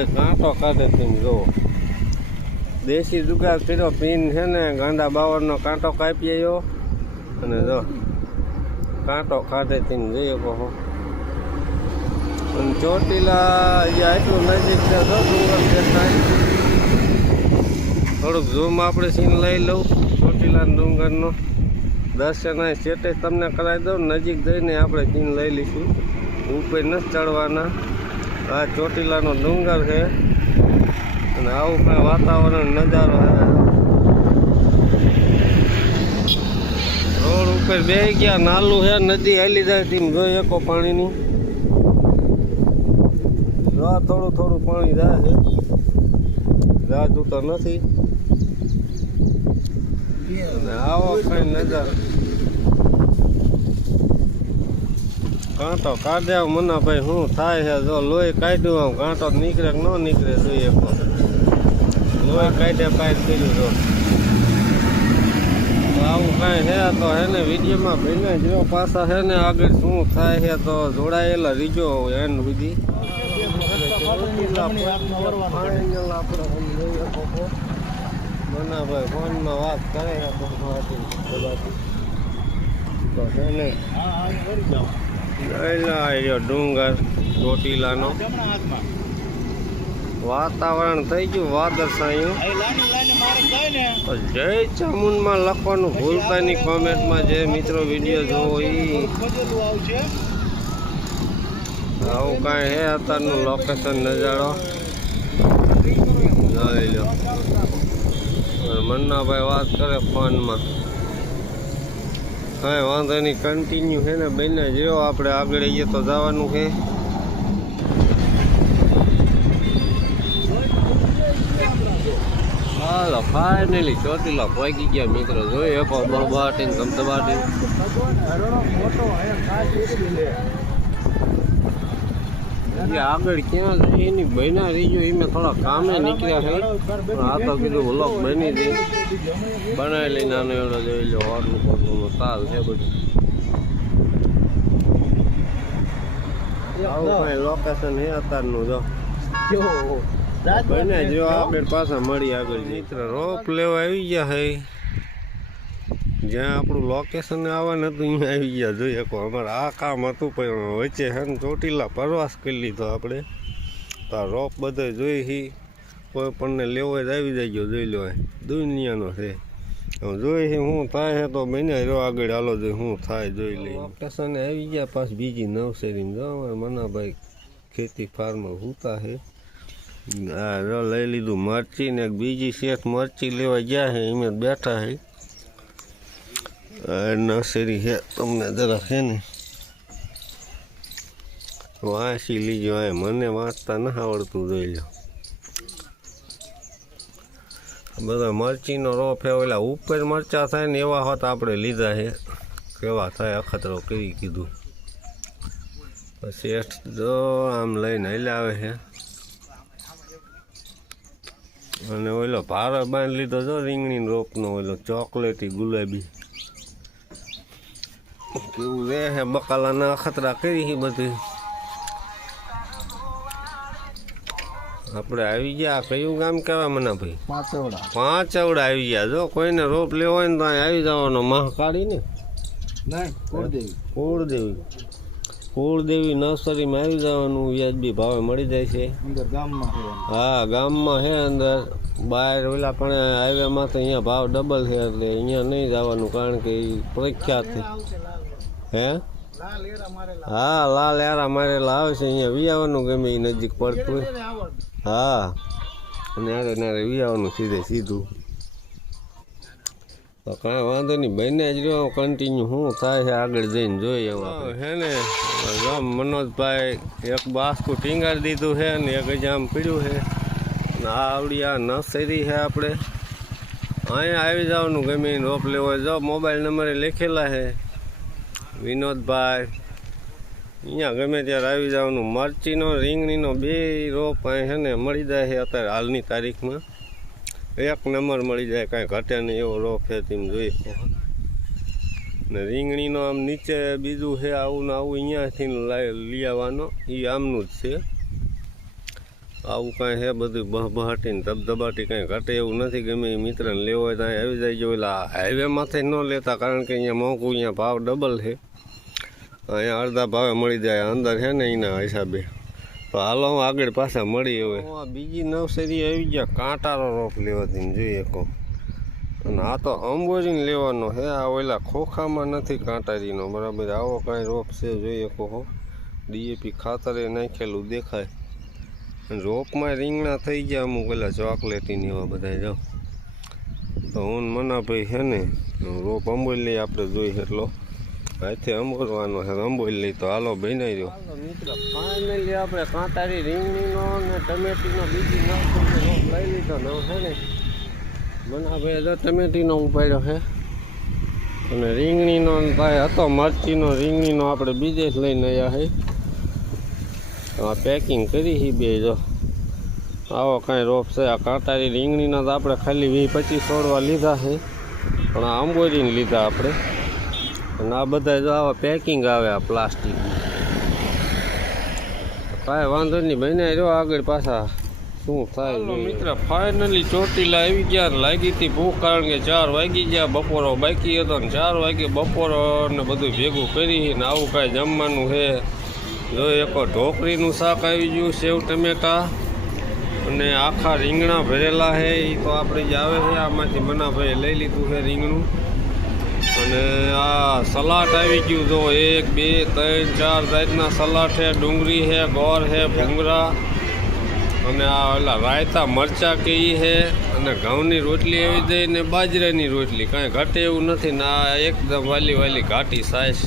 ભાઈ કાંટો કાઢે તેમ જુઓ દેશી જુગાર કર્યો પીન છે ને ગાંડા બાવળનો કાંટો કાપી આવ્યો અને જો કાંટો કાઢે તેમ જઈએ કહો અને ચોટીલા હજી આટલું નજીક છે જો ડુંગર દેખાય થોડુંક ઝૂમ આપણે સીન લઈ લઉં ચોટીલા ડુંગરનો દર્શન સેટે તમને કરાવી દઉં નજીક જઈને આપણે સીન લઈ લઈશું ઉપર નથી ચડવાના આ ચોટીલાનો ડુંગર છે અને આવું કાંઈ વાતાવરણ નજારો છે રોડ ઉપર બે ગયા નાલું છે નદી હાલી જાય તેમ જોઈ શકો પાણીની થોડું થોડું પાણી જાય છે જાજુ તો નથી અને આવો કઈ નજારો કાંટો કાઢ્યા મના ભાઈ શું થાય છે જો લોહી કાઢ્યું આમ કાંટો નીકળે કે ન નીકળે જોઈએ લોહી કાઢ્યા કાઢ કર્યું તો આવું કાંઈ છે તો હે ને વિડીયોમાં ભાઈને જો પાછા છે ને આગળ શું થાય છે તો જોડાયેલા રીજો એન સુધી મના ભાઈ ફોનમાં વાત કરે તો છે ને ડુંગર ચોટીલાનો વાતાવરણ થઈ ગયું વાદળછાયું જય ચામુંડમાં લખવાનું ભૂલતા નહીં કોમેન્ટમાં જે મિત્રો વિડીયો જોવો એ આવું કાંઈ હે અત્યારનું લોકેશન નજારો જોઈ લો મન્નાભાઈ વાત કરે ફોનમાં હા વાંધો નહીં કન્ટિન્યુ છે ને બેને જો આપણે આગળ જઈએ તો જવાનું છે હાલો ફાઇનલી ચોટીલા પહોંચી ગયા મિત્રો જોઈ શકો બળબાટી ગમતબાટી આગળ ક્યાં જઈએ એની બન્યા રહીજો એમાં થોડા કામે નીકળ્યા છે આ તો કીધું વ્લોગ બની હતી બનાવી લઈને આનો એવડો જોઈ લો હોરનું પગનું તાલ છે બધું આવું કઈ લોકેશન છે અત્યારનું જો બને જો આગળ પાછા મળી આગળ મિત્ર રોપ લેવા આવી ગયા છે જ્યાં આપણું લોકેશન આવવાનું હતું અહીંયા આવી ગયા જોઈએ કહો અમારે આ કામ હતું પણ વચ્ચે છે ને ચોટીલા પ્રવાસ કરી લીધો આપણે તો આ રોપ બધો જોઈ કોઈ પણને લેવો જ આવી જાય જોઈ લો દુનિયાનો છે જોઈ શું થાય છે તો બને રહ્યો આગળ હાલો જોઈ શું થાય જોઈ લઈ લોકેશન આવી ગયા પાછું બીજી નવશેરીમાં જો મનાભાઈ ખેતી ફાર્મ હુતા છે હા લઈ લીધું મરચી ને બીજી શેઠ મરચી લેવા ગયા છે એમ બેઠા છે નર્સરી છે તમને જરા છે ને વાંચી લીજો આ મને વાંચતા ન આવડતું જોઈ લો બધા મરચીનો રોપ છે ઓલા ઉપર મરચા થાય ને એવા હોત આપણે લીધા છે કેવા થાય અખતરો કરી કીધું શેઠ જો આમ લઈને હેલા આવે છે અને ઓલો ભારો બાંધી લીધો જો રીંગણી રોપનો ઓલો ચોકલેટી ગુલાબી કેવું રે હે બકાલાના અખતરા કરી છે બધી આપણે આવી ગયા કયું ગામ કહેવાય મને ભાઈ પાંચવડા આવી ગયા જો કોઈને રોપ લેવો હોય ને તો આવી જવાનો મહાકાળી ને કુળદેવી નર્સરીમાં આવી જવાનું વ્યાજબી ભાવે મળી જાય છે હા ગામમાં છે અંદર બહાર ઓલા પણ હાઈવેમાં તો અહીંયા ભાવ ડબલ છે એટલે અહીંયા નહીં જવાનું કારણ કે એ પ્રખ્યાત છે હે હા લાલ એરા મારેલા આવે છે અહીંયા વિયાવાનું ગમે એ નજીક પડતું હા નારે નારે વિયાવાનું સીધું તો કાંઈ વાંધો નહીં બને જ રહ્યો કન્ટિન્યુ શું થાય છે આગળ જઈને જોઈએ હે ને મનોજભાઈ એક બાસ્કું ટીંગાડી દીધું છે ને એક જામ પીડ્યું છે ને આ આવડી આ નર્સરી છે આપણે અહીંયા આવી જવાનું ગમે રોપ લેવો જો મોબાઈલ નંબરે લખેલા છે વિનોદભાઈ અહીંયા ગમે ત્યારે આવી જવાનું મરચીનો રીંગણીનો બે રોપ અહીં છે ને મળી જાય છે અત્યારે હાલની તારીખમાં એક નંબર મળી જાય કાંઈ ઘટે નહીં એવો રોપ છે તેમ જોઈ ને રીંગણીનો આમ નીચે બીજું છે આવું ને આવું અહીંયાથી લઈ આવવાનો એ આમનું જ છે આવું કાંઈ હે બધું બહબહાટીને ધબધબાટી કાંઈ ઘટે એવું નથી. ગમે એ મિત્રને લેવો હોય તો અહીં આવી જાય. જો એટલે હાઈવેમાંથી ન લેતા, કારણ કે અહીંયા મોંઘું, અહીંયા ભાવ ડબલ છે. અહીંયા અડધા ભાવે મળી જાય અંદર છે ને એના હિસાબે. તો હાલો હું આગળ પાછા મળી. હવે બીજી નવસરી આવી ગયા કાંટારો રોપ લેવાથી જોઈએ કહો. અને આ તો અંબોરીને લેવાનો છે. આ ઓલા ખોખામાં નથી કાંટારીનો, બરાબર. આવો કાંઈ રોપ છે જોઈએ કહો. ડીએપી ખાતરે નાખેલું દેખાય. રોપમાં રીંગણા થઈ ગયા અમુક પેલા ચોકલેટીને એવા બધા. જાઓ તો હું મનાભાઈ છે ને રોપ અંબોરી લઈ આપણે જોઈ એટલો હાથે અંબોરવાનો છે. અંબોરી લઈ તો હાલો બનાવી દો મિત્ર. ફાઇનલી આપણે કાંટારી રીંગણીનો ને ટમેટીનો બીજી નવસરી રોપ લઈ લીધો. નવ છે ને મનાભાઈ જો ટમેટીનો ઉપાડ્યો છે અને રીંગણીનો ભાઈ હતો મરચીનો. રીંગણીનો આપણે બીજે જ લઈને આવ્યા છે. પેકિંગ કરી છે બે. જો આવો કાંઈ રોપ છે. આ કાંટારી રીંગણીના તો આપણે ખાલી 20-25 છોડવા લીધા છે, પણ આ અંબોરીને લીધા આપણે. અને આ બધા જો આવા પેકિંગ આવે આ પ્લાસ્ટિક. કાંઈ વાંધો નહીં બને રહ્યો આગળ પાછા શું થાય. મિત્ર ફાઇનલી ચોટીલા આવી ગયા. લાગી હતી ભૂખ, કારણ કે 4 વાગી ગયા. બપોરો બાકી હતો ને 4 વાગે બપોરો ને બધું ભેગું કરી ને આવું કાંઈ જમવાનું છે. જો એક ઢોકળીનું શાક આવી ગયું, સેવ ટમેટા અને આખા રીંગણા ભરેલા છે. એ તો આપણે જે આવે છે આમાંથી મનાભાઈએ લઈ લીધું છે રીંગણું. અને આ સલાડ આવી ગયું. જો 1 2 3 4 જાતના સલાડ છે. ડુંગળી છે, ગોળ છે, ભૂંગળા અને આ ઓલા રાયતા મરચાં કે એ છે. અને ઘઉંની રોટલી આવી જાય ને બાજરાની રોટલી. કાંઈ ઘટે એવું નથી ને આ એકદમ વાલી ઘાટી સાઈઝ,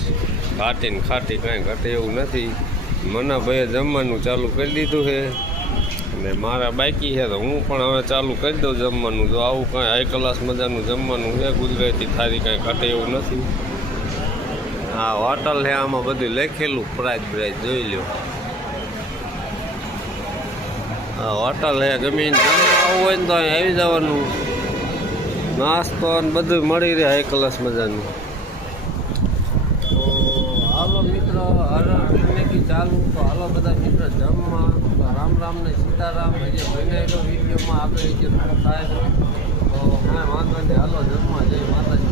ઘાટી ને ખાટી, કાંઈ ઘટે એવું નથી. મનાભાઈએ જમવાનું ચાલુ કરી દીધું છે અને મારા બાકી છે તો હું પણ હવે ચાલુ કરી દઉં જમવાનું. જો આવું કાંઈ હાઈ ક્લાસ મજાનું જમવાનું છે. ગુજરાતી થાળી કાંઈ ઘટે એવું નથી. હા હોટલ છે, આમાં બધું લખેલું પ્રાઇસ બ્રાઇસ જોઈ લો. હા હોટલ છે, ગમે જમવા આવવું હોય ને તો અહીં આવી જવાનું. નાસ્તો અને બધું મળી રહે હાઈ ક્લાસ મજાનું. તો હાલો મિત્ર, હર ક્લિનિક ચાલુ. તો હાલો બધા મિત્ર જમવા. તો રામ રામ ને સીતારામ. હજી બનાવેલો વિડીયોમાં આપણે જે થાય તો કાંઈ વાંધો નહીં. હાલો જમવા જય માતાજી.